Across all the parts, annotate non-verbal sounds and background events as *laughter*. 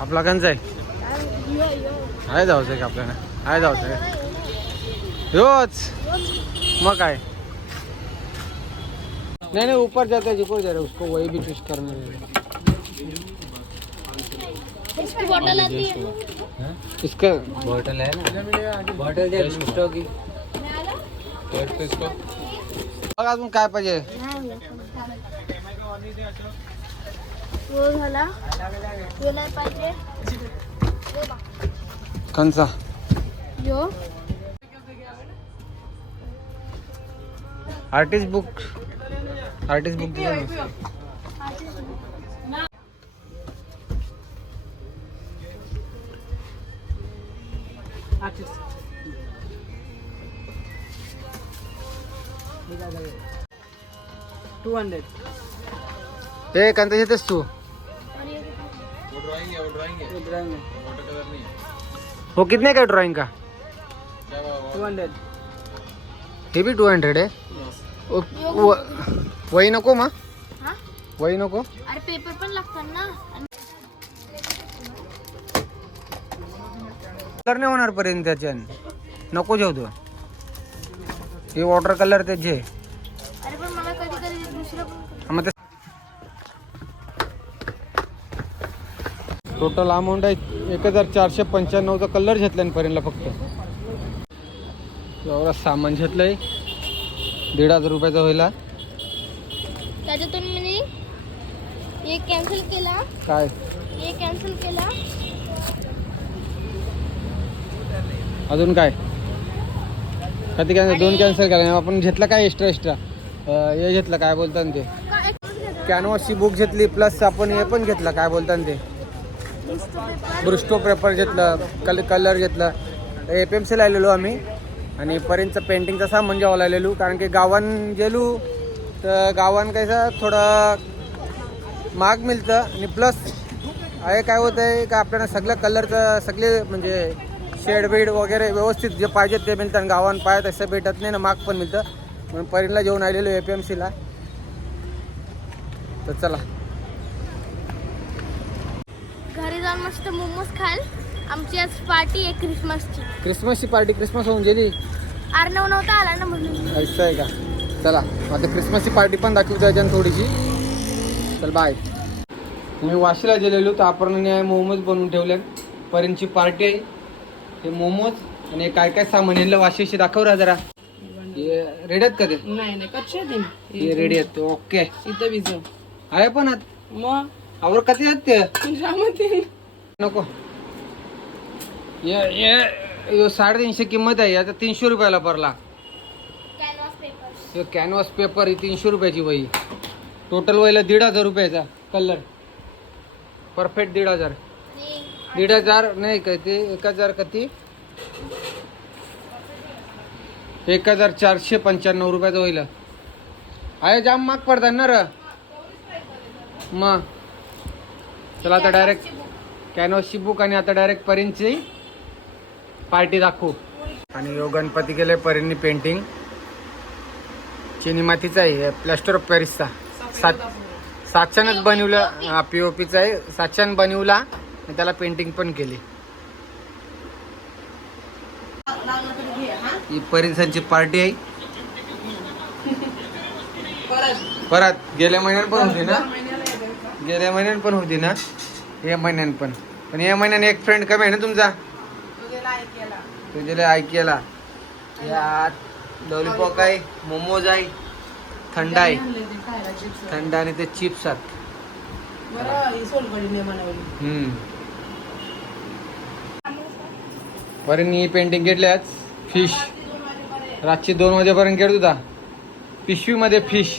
आपला कंच आहे. आहे का आपल्याला. आहे जायचं का योच मग काय? नहीं नहीं ऊपर जाता है जिको जा रहा है उसको वही भी ट्विस्ट करना है इसकी बॉटल आती है। हाँ? इसका बॉटल है ना? बॉटल दे। स्टॉक की बघा अजून काय पाहिजे? वो झाला. नाही पाहिजे. कंचा. यो. आर्टिस्ट बुक आर्टिस्ट बुक दिलं ना टू हंड्रेड हे कंचा घेतेस तू. हो कितने का ड्राइंग का? टू हंड्रेड हे बी टू हंड्रेड आहे. ओ- व- वही नको मग हा? वही नको. अरे पेपर पण लागतात ना. कलर नाही होणार पर्यंत त्याच्यान नको ठेवतो हे वॉटर कलर त्याचे. टोटल अमाऊंट आहे एक हजार चारशे पंच्याण्णवचा कलर घेतला पर्यंतला फक्त. एवढं सामान घेतलंय. दीड हजार रुपयाचा होईला. त्याच्यातून मी एक कॅन्सल केला. काय? एक कॅन्सल केला. अजून काय? कधी कॅन्सल दोन कॅन्सल केला. आपण घेतलं काय एक्स्ट्रा एक्स्ट्रा हे घेतलं काय बोलतात ते? कॅनव्हासची बुक घेतली प्लस आपण हे पण घेतलं काय बोलतात ते? ब्रुस्टो पेपर घेतलं कल कलर घेतलं. एफ एम सीला आलेलो आम्ही. आणि पर्यंतचं पेंटिंगचं सामान जेव्हा लागलेलो कारण की गावान गेलो तर गावान कसं थोडं महाग मिळतं. आणि प्लस आहे काय होतं आहे का आपल्याला सगळं कलरचं सगळे म्हणजे शेड बीड वगैरे व्यवस्थित जे पाहिजे ते मिळतं. आणि गावान पाहिजे तसं भेटत नाही ना महाग पण मिळतं. म्हणून परीला घेऊन आलेलो एफ एम सीला तर चला. घरी जाऊन मस्त मोमोज खाल. आमची आज पार्टी आहे क्रिसमसची क्रिसमसची पार्टी क्रिसमस होऊन गेली. अर्णव नव्हता आला ना म्हणून. असं आहे का? चला आता क्रिसमसची पार्टी पण दाखवतो त्याच्यानं थोडीशी. चल बाय मी वाशीला गेलेलो तर आपण मोमोज बनवून ठेवले. परींची पार्टी आहे. हे मोमोज आणि काय काय सामान यांना वाशीशी दाखव रा जरा. हे रेडी आहेत का ते? नाही नाही कच्चे दिन हे. रेडी आहेत ओके. इथं विजव आहे पण आत. मग? आहेत ते तुझ्यामध्ये नको ये ये यो साडेतीनशे किंमत आहे आता तीनशे रुपयाला पेपर हे कॅनव्हास पेपर ही तीनशे रुपयाची वही टोटल वहीला दीड हजार रुपयाचा कलर परफेक्ट दीड हजार दीड हजार नाही काय ते एक हजार किती एक हजार चारशे पंच्याण्णव रुपयाचं होईल आहे जाम माग पडतात ना र मग चला आता डायरेक्ट कॅनव्हासची बुक आणि आता डायरेक्ट परींची पार्टी दाखवू. आणि यो गणपती केले परींनी पेंटिंग चिनी मातीचा आहे प्लॅस्टर ऑफ पॅरिसचा सात सातशानच बनवलं पी ओ पीचा आहे. सातशान बनवला आणि त्याला पेंटिंग पण केली. ही परिसांची पार्टी आहे. *laughs* परत गेल्या महिन्यात पण होती ना? गेल्या महिन्यात पण होती ना? या महिन्यात पण. पण या महिन्यात एक फ्रेंड कमी आहे ना तुमचा? तुझ्याला ऐकेला यात लॉलीपॉप आहे मोमोज आहे थंड आहे. थंड आणि ते चिप्स आहेत. पर्यंत ही पेंटिंग घेतली आज. फिश रातची दोन वाजेपर्यंत खेळत होता. पिशवीमध्ये फिश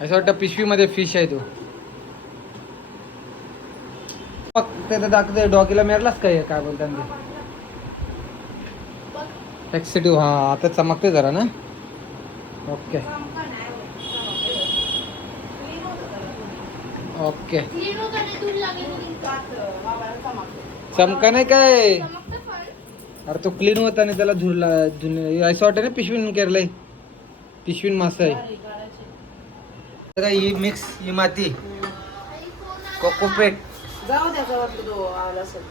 असं वाटतं पिशवीमध्ये फिश आहे तो. ते दाखवते डॉकीला मेरलाच काय काय बोलतात ते? एक्सिटिव्ह हा आता चमकते जरा ना? ओके ओके चमका नाही काय? अरे तो क्लीन होता आणि त्याला धुरला धुन असं वाटतं ना पिशवीन केरलंय? पिशवीन मासा आहे ही मिक्स ही माती. कोकोपेट जाऊ द्याचा वाटलं तो आला असेल.